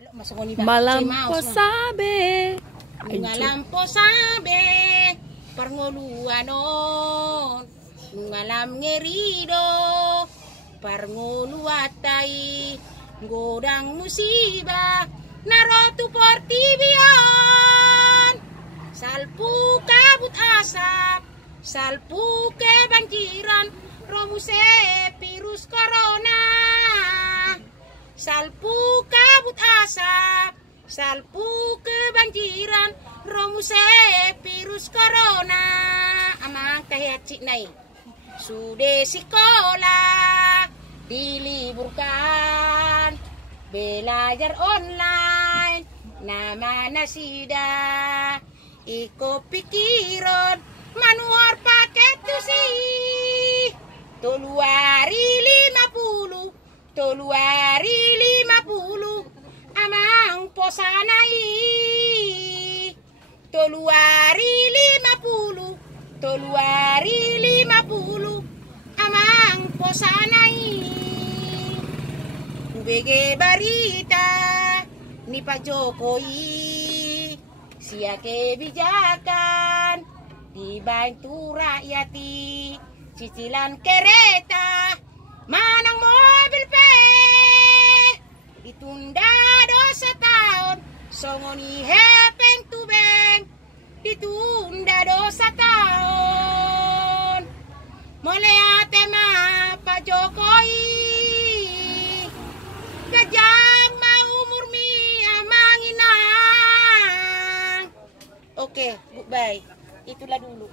Malampo sabi. Ngalampo sabi, parngoluanon, ngalam ngerido, parngoluatay, godang musibah, narotu portibion, salpu kabut asap, salpu kebanjiran, romuse virus corona, salpu kabut asap, salpu kebanjiran, romuse virus corona. Amang kahit nai sudah sekolah diliburkan, belajar online, nama nasida, iko pikiran, manuar paket tusi, toluari 50, toluari 50, amang posanai, toluari 50, toluari 50, amang posanai. Bege barita ni Pak Jokowi, sia kebijakan dibantu rakyati, cicilan kereta, manang mobil ditunda 2 tahun, songoni hepeng tubeng, ditunda 2 tahun. Mulai atema Pak Jokowi, kejang mau umur mi amanginang. Oke, goodbye. Itulah dulu.